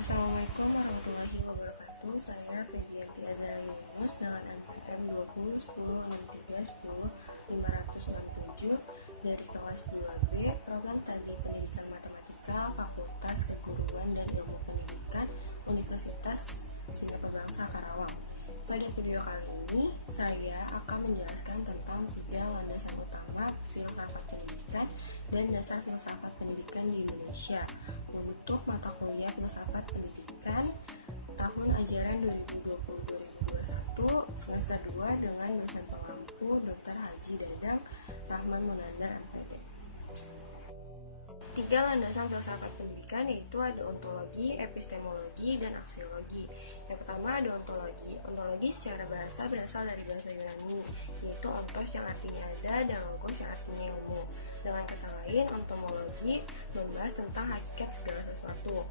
Assalamualaikum warahmatullahi wabarakatuh. Saya Febianti Azhar Yunus dengan NPM 20106310 dari kelas 2B Program Studi Pendidikan Matematika Fakultas Keguruan dan Ilmu Pendidikan Universitas Singapura Bangsa Karawang. Pada video kali ini, saya akan menjelaskan tentang 3 landasan utama filsafat pendidikan dan dasar filsafat pendidikan di Indonesia untuk mata kuliah filsafat pendidikan tahun ajaran 2020-2021 semester 2 dengan dosen pengampu Dr. Haji Dadang Rahman Munandar MPD. 3 landasan filsafat pendidikan yaitu ada ontologi, epistemologi, dan aksiologi. Yang pertama ada ontologi. Ontologi secara bahasa berasal dari bahasa Yunani, yaitu ontos yang artinya ada dan logos yang artinya ilmu. Dengan kata lain, ontomologi membahas tentang hakikat segala sesuatu.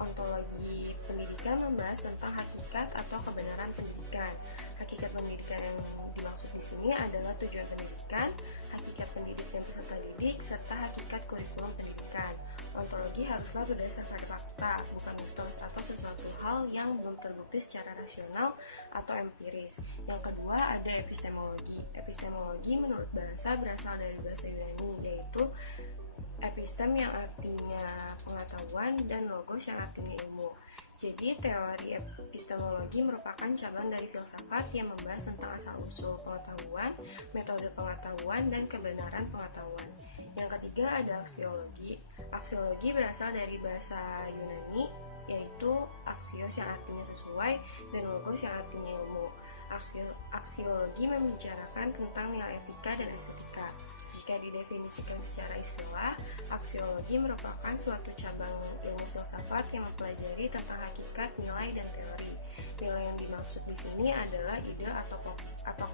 Ontologi pendidikan membahas tentang hakikat atau kebenaran pendidikan. Hakikat pendidikan yang dimaksud di sini adalah tujuan pendidikan, hakikat pendidik dan peserta didik, serta hakikat kurikulum pendidikan. Ontologi haruslah berdasar pada fakta, bukan mitos atau sesuatu hal yang belum terbukti secara rasional atau empiris. Yang kedua ada epistemologi. Epistemologi menurut bahasa berasal dari bahasa Yunani, yaitu epistem yang artinya pengetahuan dan logos yang artinya ilmu. Jadi teori epistemologi merupakan cabang dari filsafat yang membahas tentang asal-usul pengetahuan, metode pengetahuan, dan kebenaran pengetahuan. Yang ketiga ada aksiologi. Aksiologi berasal dari bahasa Yunani, yaitu aksios yang artinya sesuai dan logos yang artinya ilmu. Aksiologi membicarakan tentang nilai etika dan estetika. Jika didefinisikan secara istilah, aksiologi merupakan suatu cabang ilmu filsafat yang mempelajari tentang hakikat, nilai, dan teori. Nilai yang dimaksud di sini adalah ide atau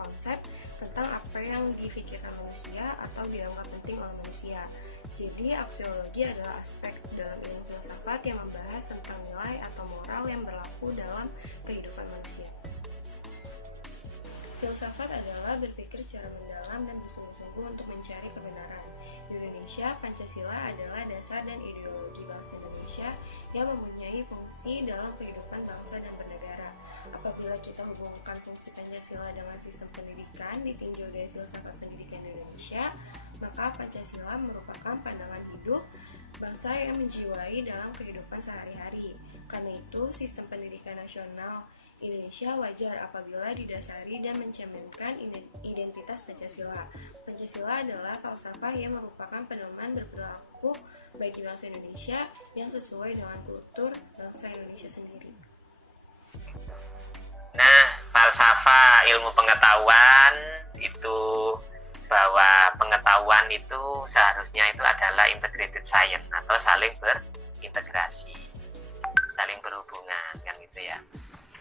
konsep tentang apa yang difikirkan manusia atau dianggap penting oleh manusia. Jadi, aksiologi adalah aspek dalam ilmu filsafat yang membahas tentang nilai atau moral yang berlaku dalam kehidupan manusia. Filsafat adalah berpikir secara mendalam dan bersungguh-sungguh untuk mencari kebenaran. Di Indonesia, Pancasila adalah dasar dan ideologi bangsa Indonesia yang mempunyai fungsi dalam kehidupan bangsa dan bernegara. Apabila kita hubungkan fungsi Pancasila dengan sistem pendidikan ditinjau dari filsafat pendidikan Indonesia, maka Pancasila merupakan pandangan hidup bangsa yang menjiwai dalam kehidupan sehari-hari. Karena itu, sistem pendidikan nasional Indonesia wajar apabila didasari dan mencerminkan identitas Pancasila. Pancasila adalah falsafah yang merupakan pedoman berperilaku bagi bangsa Indonesia yang sesuai dengan kultur bangsa Indonesia sendiri. Nah, falsafah ilmu pengetahuan itu bahwa pengetahuan itu seharusnya itu adalah integrated science atau saling berintegrasi, saling berhubungan kan gitu ya.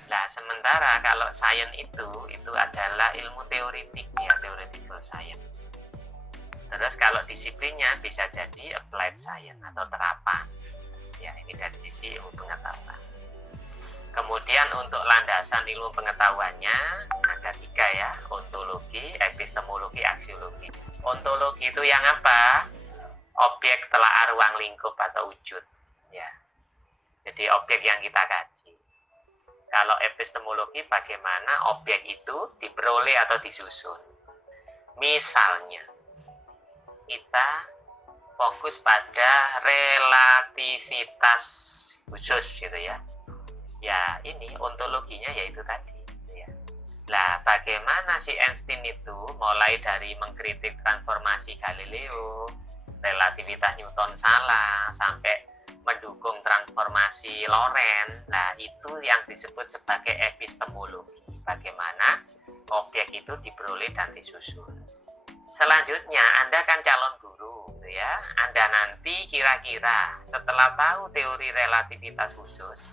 Nah, sementara kalau sains itu adalah ilmu teoritik ya, theoretical science. Terus kalau disiplinnya bisa jadi applied science atau terapan. Ya, ini dari sisi ilmu pengetahuan. Kemudian untuk landasan ilmu pengetahuannya ada 3 ya, ontologi, epistemologi, aksiologi. Ontologi itu yang apa? Objek telaah ruang lingkup atau wujud ya. Jadi objek yang kita kaji. Kalau epistemologi bagaimana objek itu diperoleh atau disusun. Misalnya, kita fokus pada relativitas khusus gitu ya. Ya, ini ontologinya yaitu tadi ya. Lah, bagaimana si Einstein itu mulai dari mengkritik transformasi Galileo, relativitas Newton salah, sampai mendukung transformasi Lorentz. Nah, itu yang disebut sebagai epistemologi. Bagaimana objek itu diperoleh dan disusun. Selanjutnya, Anda kan calon guru, gitu ya. Anda nanti kira-kira setelah tahu teori relativitas khusus,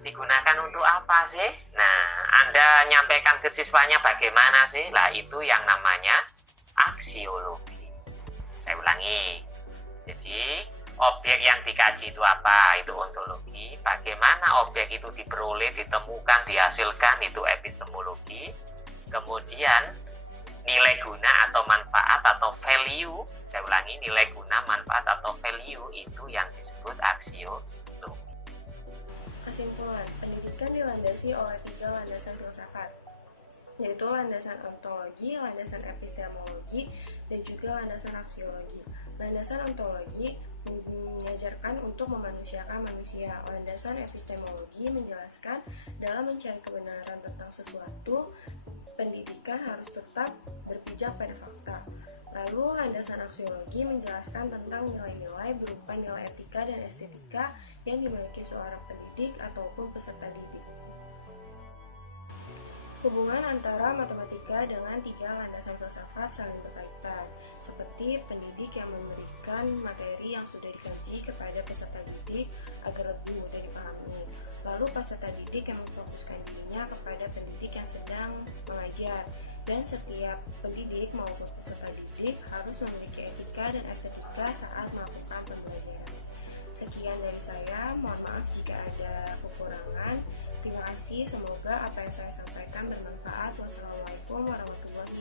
digunakan untuk apa sih? Nah, Anda nyampaikan ke siswanya bagaimana sih? Lah, itu yang namanya aksiologi. Saya ulangi. Jadi, objek yang dikaji itu apa? Itu ontologi. Bagaimana objek itu diperoleh, ditemukan, dihasilkan, itu epistemologi. Kemudian nilai guna atau manfaat atau value, saya ulangi, nilai guna, manfaat atau value itu yang disebut aksiologi. Kesimpulan, pendidikan dilandasi oleh 3 landasan filsafat, yaitu landasan ontologi, landasan epistemologi, dan juga landasan aksiologi. Landasan ontologi mengajarkan untuk memanusiakan manusia. Landasan epistemologi menjelaskan dalam mencari kebenaran tentang sesuatu, pendidikan harus tetap berpijak pada fakta. Lalu landasan aksiologi menjelaskan tentang nilai-nilai berupa nilai etika dan estetika yang dimiliki seorang pendidik ataupun peserta didik. Hubungan antara matematika dengan 3 landasan filsafat saling berkaitan, seperti pendidik yang memberikan materi yang sudah dikaji kepada peserta didik agar lebih mudah dipahami. Lalu peserta didik yang memfokuskan dirinya kepada pendidik yang sedang mengajar, dan setiap pendidik maupun peserta didik harus memiliki etika dan estetika saat melakukan pembelajaran. Sekian dari saya, mohon maaf jika ada kekurangan. Terima kasih, semoga apa yang saya sampaikan bermanfaat. Wassalamualaikum warahmatullahi wabarakatuh.